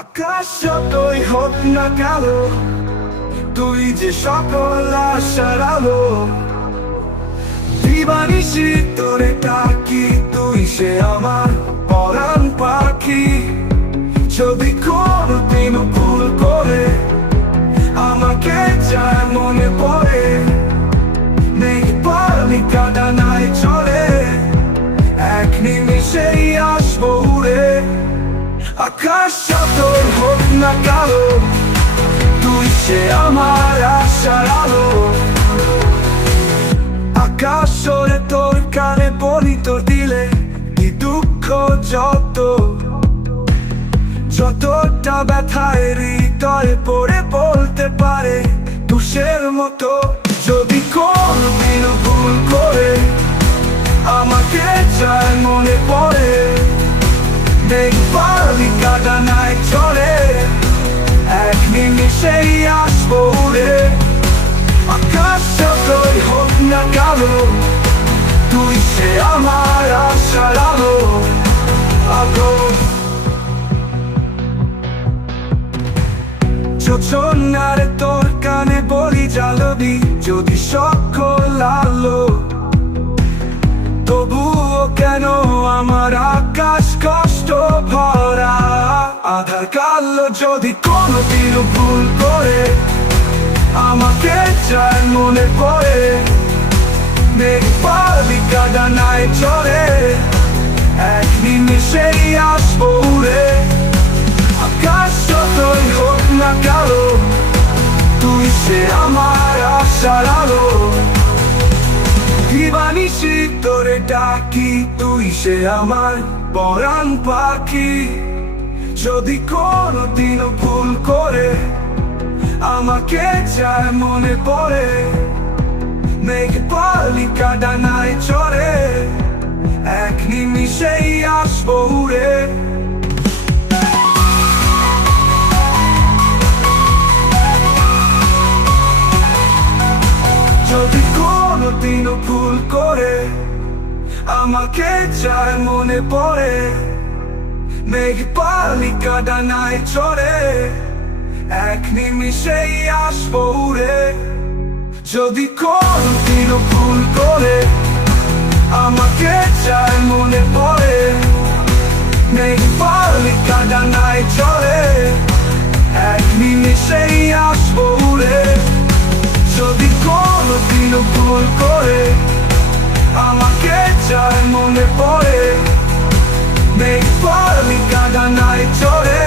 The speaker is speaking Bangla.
আকাশ যতই হোক না কালো, তুই যে সকল আশার আলো। দিবানিশি তোরে ডাকি, তুই সে আমার পরাণ পাখি। যদি কোনদিন ভুল করে আমাকে যায় মনে পড়ে, নেই পালিকা ডানায় চলে, এক নিমিষেই আসবো উড়ে। আকাশ যতই হোক না কালো, তুই সে আমার আশার আলো। আকাশ সরে তোর কানে বলি, তোর দিলে কি দুঃখ যতটা ব্যথায় হৃদয়ে পড়ে বলতে পারে তুষের মতো। যদি কোনদিন ভুল করে আমাকে যায় মনে পড়ে, নেই পালিকা ডানায় চলে, এক নিমিষেই আসবো উড়ে। আকাশ যতই হোক না কালো, তুই সে আমার আশার আলো। যোজনারে তোর কানে বলি, জ্বালবি যদি সকল আলো। তবুও কেন আমার আকাশ কষ্ট ভরা, আধার কালো। যদি কোনদিন ভুল করে আমাকে যায় মনে পড়ে, মেঘ পালিকা ডানায় চলে, এক নিমিষেই আসবো উড়ে। আকাশ যতই হোক না কালো, তুই সে আমার আশার আলো। দিবানিশি তোরে ডাকি, তুই সে আমার পরাণ পাখি। যদি কোনদিন ভুল করে আমাকে যায় মনে পড়ে, মেঘ পালিকা ডানায় চড়ে, এক নিমিষেই আসবো উড়ে। যদি কোনদিন ভুল করে আমাকে যায় মনে পড়ে, মেঘ পালিকা ডানায় চড়ে, এক নিমিষেই আসবো উড়ে। যদি কোনদিন ভুল করে আমাকে যায় মনে পড়ে, মেঘ পালিকা ডানায় চড়ে, এক নিমিষেই আসবো উড়ে। যদি কোনদিন ভুল করে আমাকে যায় মনে পড়ে, মেঘ পালিকা ডানায় চড়ে,